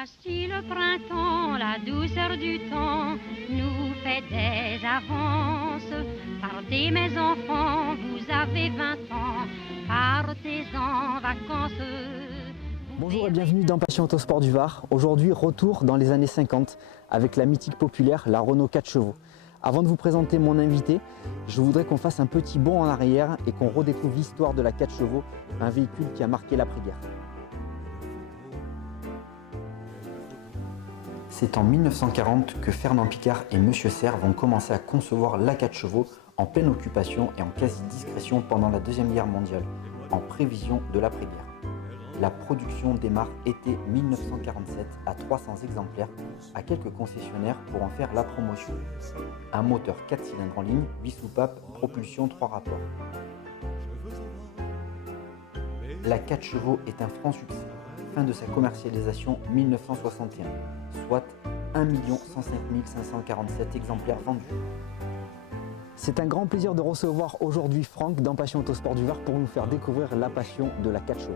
Voici le printemps, la douceur du temps nous fait des avances. Partez mes enfants, vous avez 20 ans, partez en vacances. Bonjour et bienvenue dans Passion Autosport du Var. Aujourd'hui, retour dans les années 50 avec la mythique populaire, la Renault 4 chevaux. Avant de vous présenter mon invité, je voudrais qu'on fasse un petit bond en arrière et qu'on redécouvre l'histoire de la 4 chevaux, un véhicule qui a marqué l'après-guerre. C'est en 1940 que Fernand Piccard et Monsieur Serre vont commencer à concevoir la 4 chevaux en pleine occupation et en quasi-discrétion pendant la Deuxième Guerre mondiale, en prévision de l'après-guerre. La production démarre été 1947 à 300 exemplaires à quelques concessionnaires pour en faire la promotion. Un moteur 4 cylindres en ligne, 8 soupapes, propulsion 3 rapports. La 4 chevaux est un franc succès. Fin de sa commercialisation 1961, soit 1 105 547 exemplaires vendus. C'est un grand plaisir de recevoir aujourd'hui Franck dans Passion Autosport du Var pour nous faire découvrir la passion de la 4 chevaux.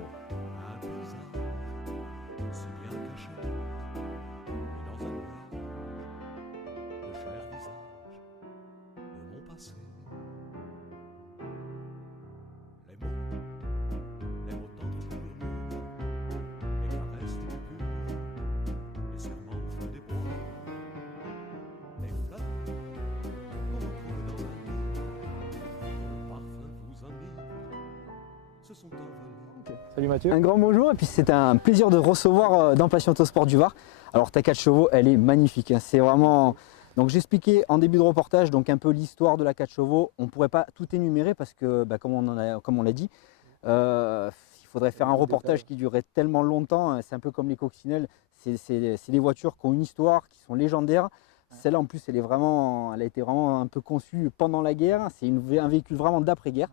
Salut Mathieu. Un grand bonjour et puis c'est un plaisir de recevoir dans Passion Autosport du Var. Alors ta 4 chevaux, elle est magnifique, hein. C'est vraiment... Donc j'expliquais en début de reportage donc un peu l'histoire de la 4 chevaux. On ne pourrait pas tout énumérer parce que comme on l'a dit, il faudrait faire un reportage qui durerait tellement longtemps. C'est un peu comme les coccinelles, c'est des voitures qui ont une histoire, qui sont légendaires. Celle-là en plus elle a été vraiment un peu conçue pendant la guerre. C'est un véhicule vraiment d'après-guerre.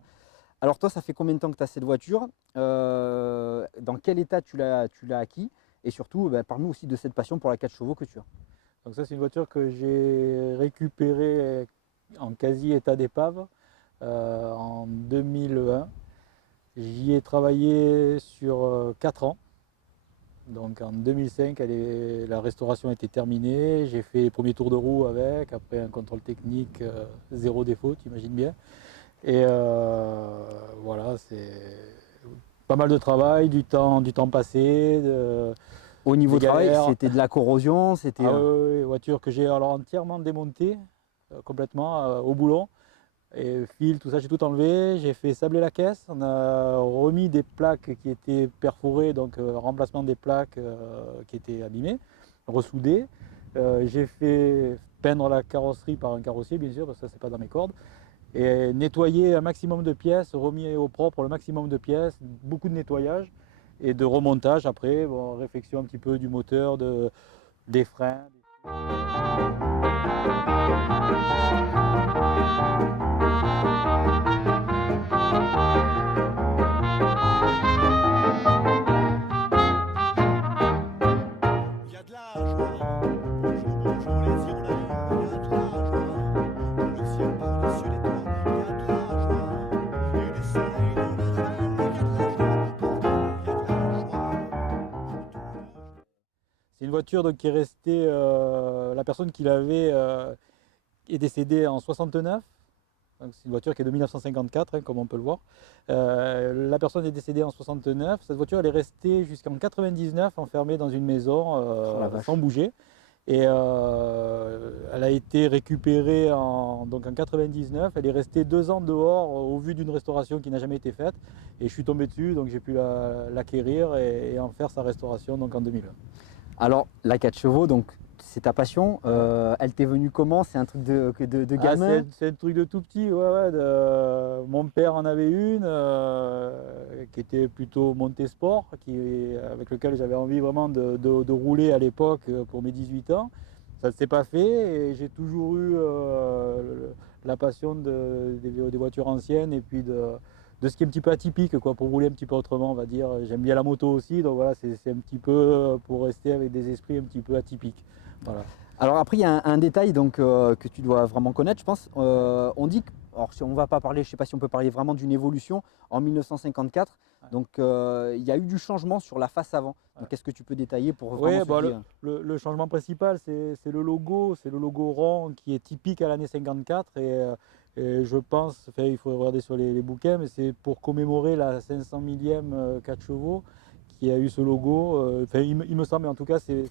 Alors toi, ça fait combien de temps que tu as cette voiture? Dans quel état tu l'as acquis? Et surtout, parle-nous aussi de cette passion pour la 4 chevaux que tu as. Donc ça, c'est une voiture que j'ai récupérée en quasi état d'épave en 2001. J'y ai travaillé sur 4 ans. Donc en 2005, la restauration était terminée. J'ai fait les premiers tours de roue avec, après un contrôle technique, zéro défaut, tu imagines bien. Et voilà, c'est pas mal de travail, du temps passé. Au niveau du travail, c'était de la corrosion, c'était... oui, voiture que j'ai alors entièrement démontée, complètement au boulon. Et fil, tout ça, j'ai tout enlevé. J'ai fait sabler la caisse. On a remis des plaques qui étaient perforées, donc remplacement des plaques qui étaient abîmées, ressoudées. J'ai fait peindre la carrosserie par un carrossier, bien sûr, parce que ça, c'est pas dans mes cordes. Et nettoyer un maximum de pièces, remis au propre le maximum de pièces, beaucoup de nettoyage et de remontage après, réflexion un petit peu du moteur, des freins. C'est une voiture donc, qui est restée, la personne qui l'avait est décédée en 69. C'est une voiture qui est de 1954, comme on peut le voir. La personne est décédée en 69. Cette voiture elle est restée jusqu'en 99 enfermée dans une maison sans bouger. Et elle a été récupérée donc en 99. Elle est restée 2 ans dehors au vu d'une restauration qui n'a jamais été faite. Et je suis tombé dessus, donc j'ai pu l'acquérir et en faire sa restauration donc en 2001. Alors, la 4 chevaux, donc c'est ta passion. Elle t'est venue comment? C'est un truc de gamin? C'est un truc de tout petit, mon père en avait une qui était plutôt montée sport, avec lequel j'avais envie vraiment de rouler à l'époque pour mes 18 ans. Ça ne s'est pas fait et j'ai toujours eu la passion des voitures anciennes et puis de ce qui est un petit peu atypique, quoi, pour rouler un petit peu autrement, on va dire. J'aime bien la moto aussi, donc voilà, c'est un petit peu pour rester avec des esprits un petit peu atypiques. Voilà. Alors après, il y a un détail donc, que tu dois vraiment connaître, je pense. On dit que alors si on va pas parler, je ne sais pas si on peut parler vraiment d'une évolution, en 1954. Ouais. Donc il y a eu du changement sur la face avant. Donc Ouais. est-ce que tu peux détailler pour Oui, vraiment ceux qui, le changement principal, c'est le logo rond qui est typique à l'année 54 et je pense, enfin, il faut regarder sur les bouquins, mais c'est pour commémorer la 500 millième 4 chevaux qui a eu ce logo. Enfin, il me semble, en tout cas, c'est.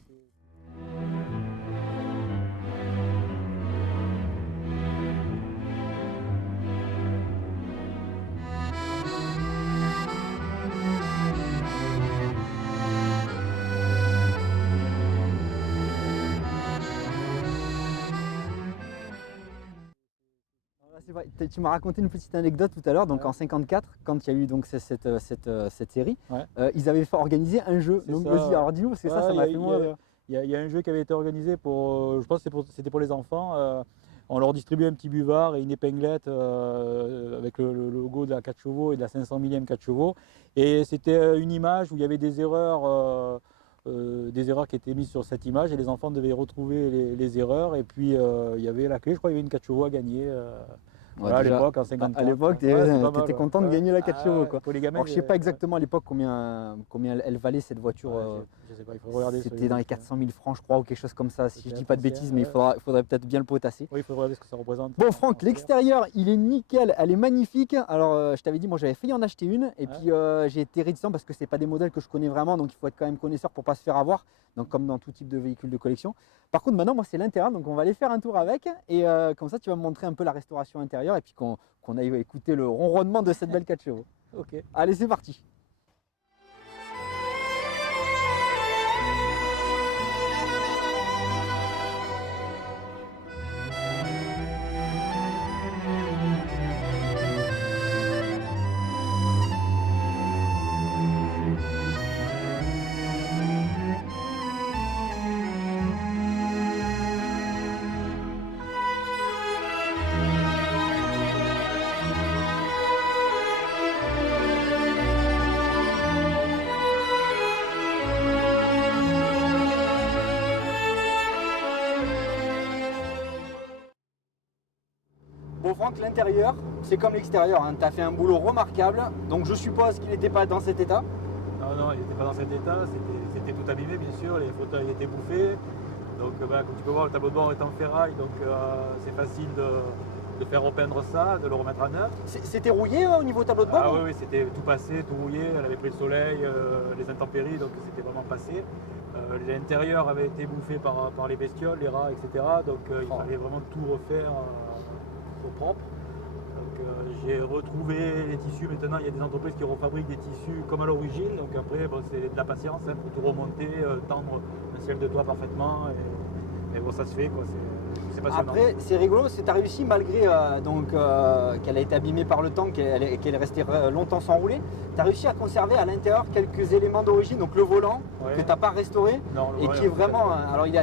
C'est vrai, tu m'as raconté une petite anecdote tout à l'heure. Donc Ouais. en 54, quand il y a eu donc cette série, Ouais. ils avaient organisé un jeu. C'est Donc ça. vas-y, alors dis-nous parce que ça Ouais, m'a fait moi. Il y a un jeu qui avait été organisé pour, je pense que c'était pour les enfants. On leur distribuait un petit buvard et une épinglette avec le logo de la 4 chevaux et de la 500 millième 4 chevaux. Et c'était une image où il y avait des erreurs qui étaient mises sur cette image et les enfants devaient retrouver les erreurs. Et puis il y avait la clé, je crois qu'il y avait une 4 chevaux à gagner. Voilà, à déjà, l'époque, en 54. à l'époque, tu Ouais, c'est pas mal, étais ouais. content de Ouais. gagner la 4 Ah chevaux. ouais, Quoi. pour les gamins, Alors je sais pas exactement à l'époque combien elle valait cette voiture. je sais pas, il faut regarder. sur C'était dans les bouquins. 400 000 francs, je crois, ou quelque chose comme ça, si je dis Peut-être pas de ancien, bêtises, mais ouais. il faudrait peut-être bien le potasser. Oui, il faut regarder ce que ça représente. Bon en Franck, salaire. l'extérieur, il est nickel, elle est magnifique. Alors je t'avais dit, moi j'avais failli en acheter une, et Ouais. puis j'ai été réticent parce que c'est pas des modèles que je connais vraiment, donc il faut être quand même connaisseur pour pas se faire avoir, donc comme dans tout type de véhicule de collection. Par contre maintenant, moi c'est l'intérieur, donc on va aller faire un tour avec, et comme ça tu vas me montrer un peu la restauration intérieure, et puis qu'on aille écouter le ronronnement de cette belle 4 chevaux. Ok. Allez, c'est parti. Bon Franck, l'intérieur, c'est comme l'extérieur, hein. Tu as fait un boulot remarquable, donc je suppose qu'il n'était pas dans cet état. Non, il n'était pas dans cet état, c'était tout abîmé bien sûr, les fauteuils étaient bouffés. Donc comme tu peux voir, le tableau de bord est en ferraille, donc c'est facile de faire repeindre ça, de le remettre à neuf. C'était rouillé au niveau tableau de bord? Ah oui, c'était tout passé, tout rouillé, elle avait pris le soleil, les intempéries, donc c'était vraiment passé. L'intérieur avait été bouffé par les bestioles, les rats, etc. Donc il fallait vraiment tout refaire au propre. Donc j'ai retrouvé les tissus. Maintenant, il y a des entreprises qui refabriquent des tissus comme à l'origine. Donc après, bon, c'est de la patience, hein, pour tout remonter, tendre un ciel de toit parfaitement. Et bon, ça se fait, quoi. C'est passionnant. Après, c'est rigolo, c'est que tu as réussi, malgré qu'elle a été abîmée par le temps, qu'elle est restée longtemps sans rouler, tu as réussi à conserver à l'intérieur quelques éléments d'origine, donc le volant, Ouais. que tu n'as pas restauré, Non, le et volant, qui est il a vraiment. fait- Alors il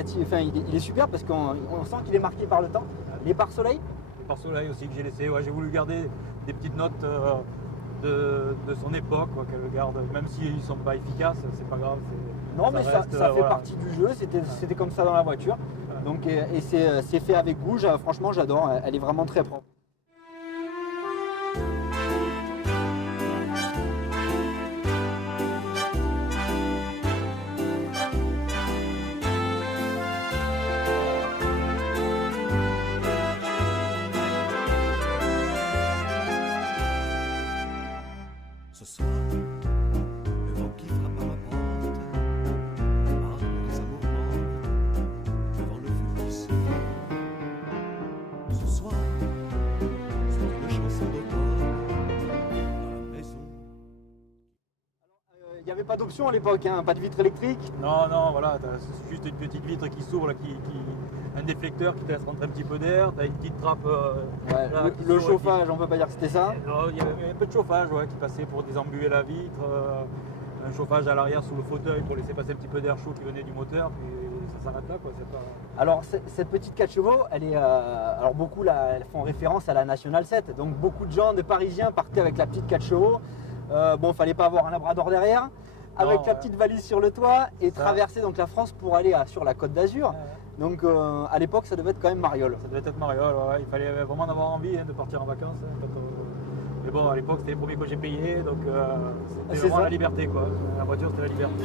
est super parce qu'on sent qu'il est marqué par le temps. Les pare-soleil, Par soleil aussi que j'ai laissé. Ouais, j'ai voulu garder des petites notes de son époque, quoi, qu'elle garde, même s'ils ne sont pas efficaces, c'est pas grave. non mais ça reste, fait voilà. partie du jeu, c'était comme ça dans la voiture. Ouais. Donc, et c'est fait avec goût, franchement j'adore, elle est vraiment très propre. Ce soir, le vent qui frappe à ma porte, arbre des amours morts, devant le feu qui se Ce soir, c'est une chanson d'automne à la maison. Il n'y avait pas d'option à l'époque, hein, pas de vitre électrique. Non, voilà, t'as juste une petite vitre qui s'ouvre, là, un déflecteur qui te laisse rentrer un petit peu d'air, t'as une petite trappe. Ouais, là, qui le s'ouvre et chauffage, on peut pas dire que c'était ça. Il y avait un peu de chauffage, ouais, qui passait pour désembuer la vitre, un chauffage à l'arrière sous le fauteuil pour laisser passer un petit peu d'air chaud qui venait du moteur, puis ça s'arrête là, quoi. C'est pas... Alors cette petite 4 chevaux, elle est, alors beaucoup elles font référence à la National 7, donc beaucoup de gens, des Parisiens partaient avec la petite 4 chevaux. Bon, fallait pas avoir un labrador derrière, avec la petite valise sur le toit et Ça. traverser donc la France pour aller sur la Côte d'Azur. Donc à l'époque, ça devait être quand même mariole. Ça devait être mariole, ouais. Il fallait vraiment en avoir envie de partir en vacances. Mais bon, à l'époque, c'était les premiers que j'ai payés, donc c'était c'est vraiment ça. la liberté, quoi. La voiture, c'était la liberté.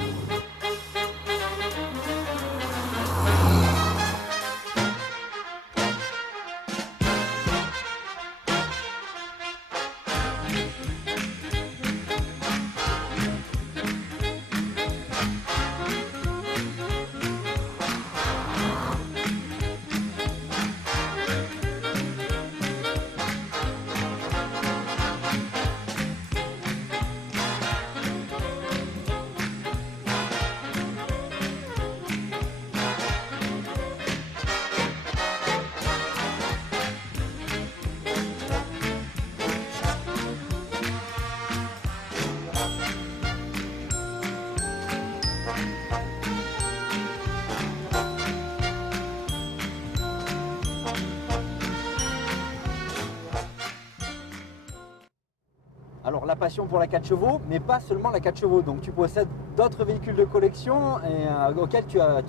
Alors la passion pour la 4 chevaux, mais pas seulement la 4 chevaux. Donc tu possèdes d'autres véhicules de collection et, auxquels tu as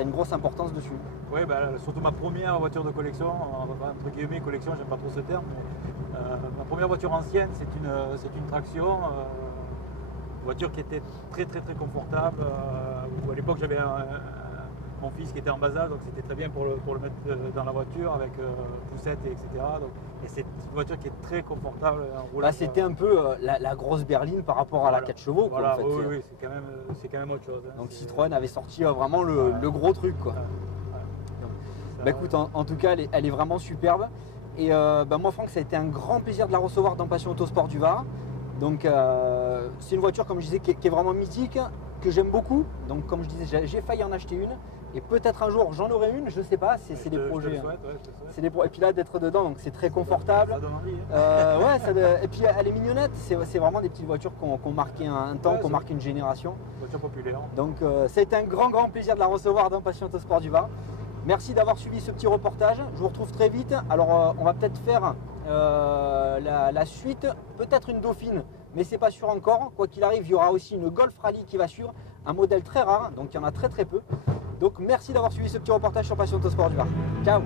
une grosse importance dessus. Oui, surtout ma première voiture de collection, entre guillemets collection, j'aime pas trop ce terme, mais ma première voiture ancienne, c'est une traction, voiture qui était très confortable, où à l'époque j'avais mon fils qui était en bas âge, donc c'était très bien pour le mettre dans la voiture avec poussette, etc. Et c'est une voiture qui est très confortable en roulant. Là c'était un peu la grosse berline par rapport à la 4 chevaux. Quoi, voilà, en fait. oui, c'est quand même autre chose. Hein. Donc Citroën avait sorti vraiment le gros truc. Quoi. Bah, écoute, en tout cas elle est vraiment superbe. Et moi Franck, ça a été un grand plaisir de la recevoir dans Passion Autosport du Var. Donc c'est une voiture, comme je disais, qui est vraiment mythique, que j'aime beaucoup. Donc comme je disais, j'ai failli en acheter une. Et peut-être un jour j'en aurai une, je sais pas, c'est des projets. C'est des et puis là d'être dedans, donc c'est très confortable. Ça donne envie. Hein. Et puis elle est mignonnette, c'est vraiment des petites voitures qui ont marqué un temps, qui ont marqué une génération. Voiture populaire. Donc c'est un grand plaisir de la recevoir dans Passion Autosport du Var. Merci d'avoir suivi ce petit reportage, je vous retrouve très vite. Alors on va peut-être faire la suite, peut-être une Dauphine, mais c'est pas sûr encore. Quoi qu'il arrive, il y aura aussi une Golf Rally qui va suivre, un modèle très rare, donc il y en a très peu. Donc merci d'avoir suivi ce petit reportage sur Passion Autosport du Var. Ciao.